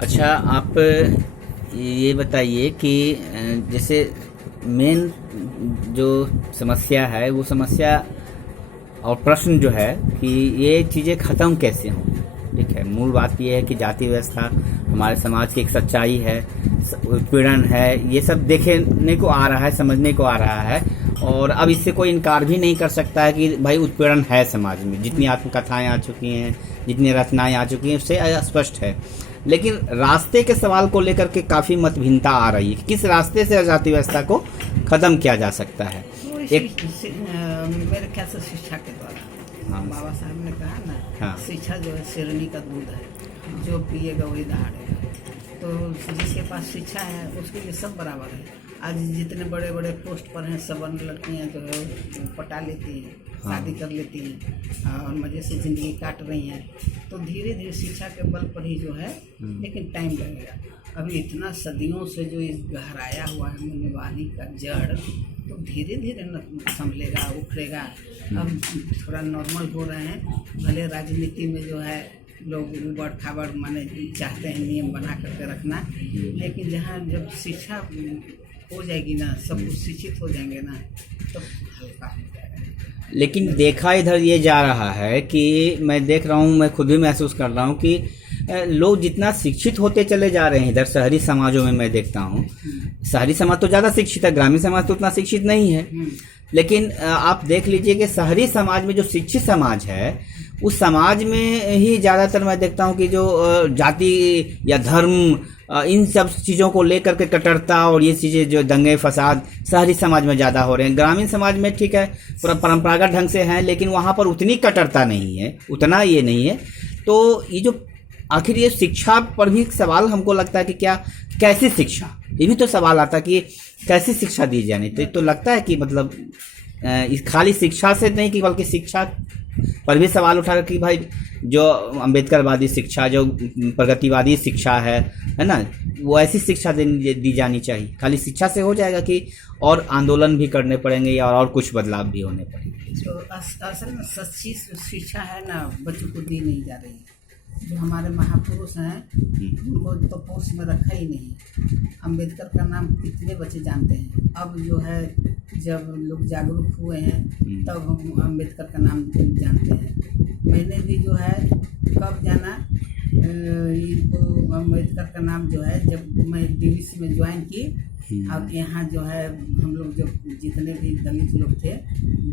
अच्छा, आप ये बताइए कि जैसे मेन जो समस्या है वो समस्या और प्रश्न जो है कि ये चीज़ें ख़त्म कैसे हों। ठीक है, मूल बात ये है कि जाति व्यवस्था हमारे समाज की एक सच्चाई है, उत्पीड़न है, ये सब देखने को आ रहा है, समझने को आ रहा है। और अब इससे कोई इनकार भी नहीं कर सकता है कि भाई उत्पीड़न है समाज में। जितनी आत्मकथाएं आ चुकी हैं, जितनी रचनाएं आ चुकी हैं, उससे स्पष्ट है। लेकिन रास्ते के सवाल को लेकर के काफ़ी मतभिन्नता आ रही है कि किस रास्ते से जाति व्यवस्था को ख़त्म किया जा सकता है। एक मेरे ख्याल से शिक्षा के द्वारा। हाँ। बाबा साहब ने कहा ना, हाँ। शिक्षा जो है शेरनी का दूध है, जो पिएगा वही दहाड़ेगा। तो जिसके पास शिक्षा है उसके लिए सब बराबर है। आज जितने बड़े बड़े पोस्ट पर हैं, सब लड़कियां जो है पटा लेती हैं, शादी कर लेती हैं और मज़े से ज़िंदगी काट रही हैं। तो धीरे धीरे शिक्षा के बल पर ही जो है, लेकिन टाइम लगेगा। अभी इतना सदियों से जो इस गहराया हुआ है निवानी का जड़, तो धीरे धीरे न संभलेगा, उखड़ेगा। अब थोड़ा नॉर्मल हो रहे हैं। भले राजनीति में जो है लोग उबड़ खाबड़ माने चाहते हैं नियम बना करके रखना, लेकिन जहाँ जब शिक्षा हो जाएगी ना, सब कुछ शिक्षित हो जाएंगे ना, तो हल्का हो जाएगा। लेकिन देखा इधर ये जा रहा है कि मैं देख रहा हूँ, मैं खुद भी महसूस कर रहा हूँ कि लोग जितना शिक्षित होते चले जा रहे हैं इधर शहरी समाजों में, मैं देखता हूँ शहरी समाज तो ज़्यादा शिक्षित है, ग्रामीण समाज तो उतना शिक्षित नहीं है। लेकिन आप देख लीजिए कि शहरी समाज में जो शिक्षित समाज है, उस समाज में ही ज़्यादातर मैं देखता हूँ कि जो जाति या धर्म, इन सब चीज़ों को लेकर के कट्टरता और ये चीज़ें जो दंगे फसाद शहरी समाज में ज़्यादा हो रहे हैं। ग्रामीण समाज में ठीक है, पूरा परंपरागत ढंग से हैं, लेकिन वहाँ पर उतनी कट्टरता नहीं है, उतना ये नहीं है। तो ये जो आखिर ये शिक्षा पर भी सवाल हमको लगता है कि क्या, कैसी शिक्षा, ये भी तो सवाल आता है कि कैसी शिक्षा दी जानी। तो लगता है कि मतलब इस खाली शिक्षा से नहीं कि बल्कि शिक्षा पर भी सवाल उठा कि भाई जो अम्बेडकरवादी शिक्षा, जो प्रगतिवादी शिक्षा है ना, वो ऐसी शिक्षा दी जानी चाहिए। खाली शिक्षा से हो जाएगा कि और आंदोलन भी करने पड़ेंगे या और कुछ बदलाव भी होने पड़ेंगे। जो असल में सच्ची शिक्षा है ना, बच्चों को दी नहीं जा रही। जो हमारे महापुरुष हैं उनको तो पोस्ट में रखा ही नहीं। अम्बेडकर का नाम कितने बच्चे जानते हैं। अब जो है जब लोग जागरूक हुए हैं तब हम अम्बेडकर का नाम जानते हैं। मैंने भी जो है कब जाना अम्बेडकर का नाम जो है, जब मैं डीवीसी में ज्वाइन की। अब यहाँ जो है हम लोग जो जितने भी दलित लोग थे,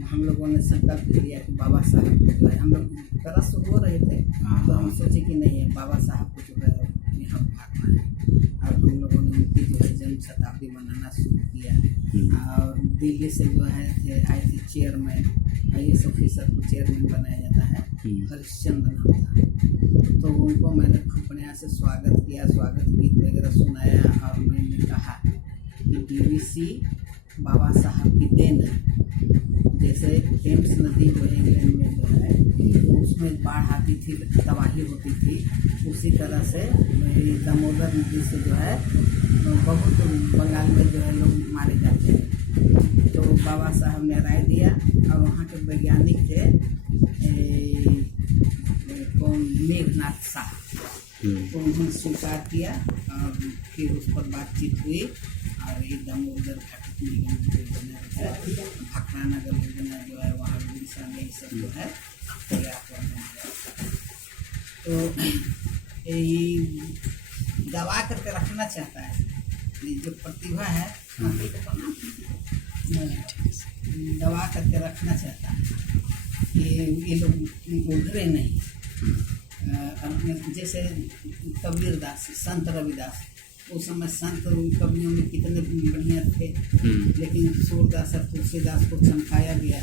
हम लोगों ने संकल्प लिया कि बाबा साहब जो है, हम लोग तरस हो रहे थे, तो हम सोचे कि नहीं है बाबा साहब को जो है यहाँ भागना है। और हम लोगों ने उनकी जो है जन्म शताब्दी मनाना शुरू किया। और दिल्ली से जो है आए थे चेयरमैन, IAS ऑफिसर को चेयरमैन बनाया जाता है, हरिश्चंद्र नाम था। तो उनको मैंने खूब बढ़िया से स्वागत किया, स्वागत गीत वगैरह सुनाया। और मैंने कहा कि डीवीसी बाबा साहब की देन है। जैसे टेम्स नदी जो है इंग्लैंड में जो है, उसमें बाढ़ आती थी, तबाही होती थी, उसी तरह से मेरी दामोदर नदी से जो है बहुत बंगाल में जो है लोग मारे जाते हैं। तो बाबा साहब ने राय दिया और वहाँ के वैज्ञानिक थे कौन, मेघनाथ शाह, तो उन्होंने स्वीकार किया। और फिर उस पर बातचीत हुई और ये दामोदर घाटी योजना है, भाखड़ा नगर योजना जो है वहाँ उड़ीसा में ये सब जो है तैयार करना है। तो यही दबा करके रखना चाहता है। ये जो प्रतिभा है दबा करके रखना चाहता है कि ये लोग उभरे नहीं। जैसे कबीरदास, संत रविदास, उस समय संत कवियों में कितने बढ़िया थे, लेकिन सूरदास और तुलसीदास को चमकाया गया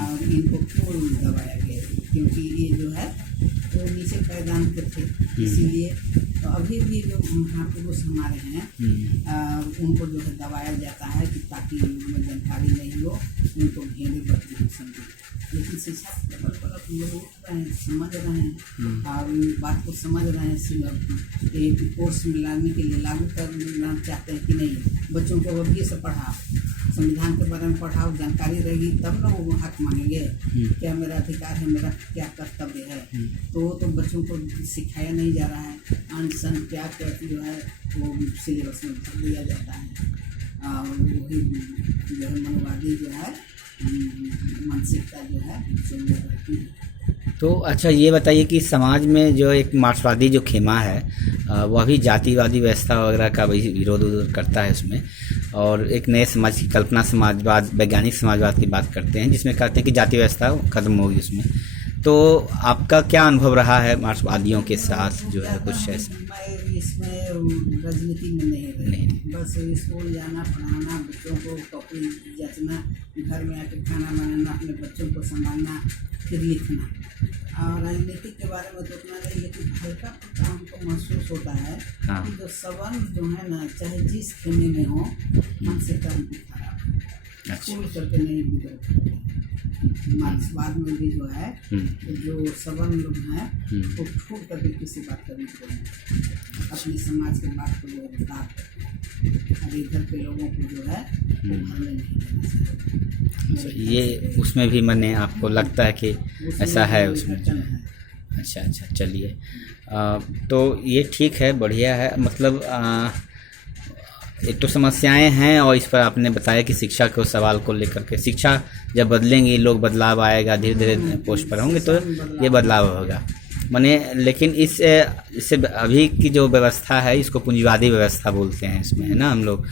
और इनको क्यों दबाया गया? क्योंकि ये जो है वो नीचे पैदान के थे, इसीलिए। तो अभी भी जो महापुरुष हमारे हैं उनको जो है दबाया जाता है कि ताकि उनमें जानकारी नहीं हो, उनको भेड़े बकरी समझे। लेकिन शिक्षा के बल पर लोग उठ रहे हैं, समझ रहे हैं और बात को समझ रहे हैं। एक कोर्स में लाने के लिए लागू करना चाहते हैं कि नहीं, बच्चों को अभी से पढ़ा संविधान के बारे में पढ़ाओ, जानकारी रहेगी तब ना वो हक मांगेंगे, क्या मेरा अधिकार है, मेरा क्या कर्तव्य है। तो बच्चों को सिखाया नहीं जा रहा है। अनशन क्या जो है वो सिलेबस में भर दिया जाता है। और वही जो है मनोवादी जो है मानसिकता जो है बच्चों में रहती है। तो अच्छा ये बताइए कि समाज में जो एक मार्क्सवादी जो खेमा है वह भी जातिवादी व्यवस्था वगैरह का विरोध करता है उसमें, और एक नए समाज की कल्पना समाजवाद, वैज्ञानिक समाजवाद की बात करते हैं, जिसमें कहते हैं कि जाति व्यवस्था खत्म होगी उसमें। तो आपका क्या अनुभव रहा है मार्क्सवादियों के साथ जो है कुछ ऐसा? मैं इसमें राजनीति में नहीं, बस स्कूल जाना, पढ़ाना, बच्चों को टॉपी जचना, घर में आके खाना बनाना, अपने बच्चों को संभालना, फिर लिखना। और राजनीति के बारे में तो उतना नहीं, लेकिन हल्का फुल्का हमको महसूस होता है कि जो सवर्ण जो है ना, चाहे जिस खेमे में हो, मन से कर्म की खराब स्कूल करके नहीं बिगड़। मार्क्सवाद में भी जो है जो सवर्ण लोग हैं वो फूट करके किसी बात करने को नहीं, अपने समाज के बात को जो बता और इधर के लोगों को जो है वो भरने नहीं देना चाहिए। ये उसमें भी मैंने आपको लगता है कि ऐसा है उसमें? अच्छा, चलिए। तो ये ठीक है, बढ़िया है। मतलब एक तो समस्याएं हैं, और इस पर आपने बताया कि शिक्षा को सवाल को लेकर के, शिक्षा जब बदलेंगी लोग, बदलाव आएगा, धीरे धीरे पोस्ट पर होंगे तो ये बदलाव होगा माने। लेकिन इससे अभी की जो व्यवस्था है इसको पूंजीवादी व्यवस्था बोलते हैं इसमें, है ना हम लोग।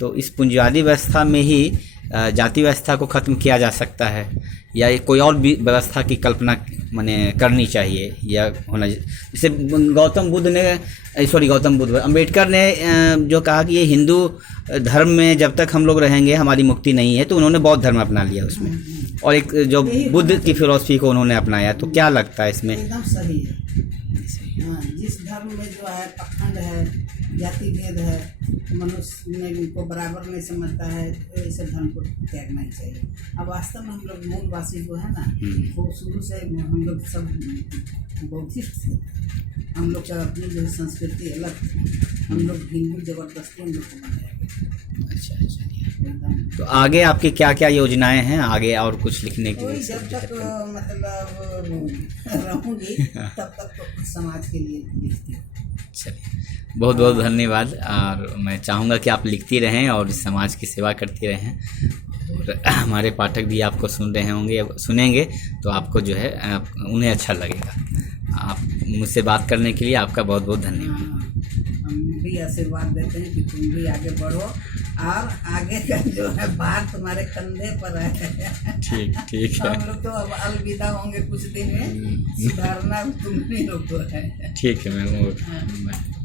तो इस पूंजीवादी व्यवस्था में ही जाति व्यवस्था को ख़त्म किया जा सकता है, या कोई और भी व्यवस्था की कल्पना माने करनी चाहिए या होना। जैसे गौतम बुद्ध अम्बेडकर ने जो कहा कि ये हिंदू धर्म में जब तक हम लोग रहेंगे हमारी मुक्ति नहीं है, तो उन्होंने बौद्ध धर्म अपना लिया उसमें, और एक जो बुद्ध की फिलॉसफी को उन्होंने अपनाया। तो क्या लगता है इसमें? एकदम सही है। जिस धर्म में जो है पखंड है, जाति भेद है, मनुष्य में को बराबर नहीं समझता है, तो ऐसे धर्म को त्यागना ही चाहिए। अब वास्तव में हम लोग मूलवासी जो है ना, वो शुरू से हम लोग सब बौद्धिस्ट थे। हम लोग का अपनी जो संस्कृति अलग थी, हम लोग हिंदू जबरदस्ती हम लोग को बनाया गया। अच्छा। तो आगे आपकी क्या क्या योजनाएं हैं आगे, और कुछ लिखने के लिए? जब तक मतलब रहूंगी तब तक तो समाज के लिए लिखती हूँ। चलिए, बहुत बहुत धन्यवाद। और मैं चाहूँगा कि आप लिखती रहें और समाज की सेवा करती रहें, और हमारे पाठक भी आपको सुन रहे होंगे, सुनेंगे तो आपको जो है उन्हें अच्छा लगेगा। आप मुझसे बात करने के लिए आपका बहुत बहुत धन्यवाद। हम भी आशीर्वाद देते हैं कि तुम भी आगे बढ़ो, और आगे का जो है भार तुम्हारे कंधे पर है। ठीक है। हम लोग तो अब अलविदा होंगे कुछ दिन में, सुधारना तुम ही लोग को है। ठीक है मैम।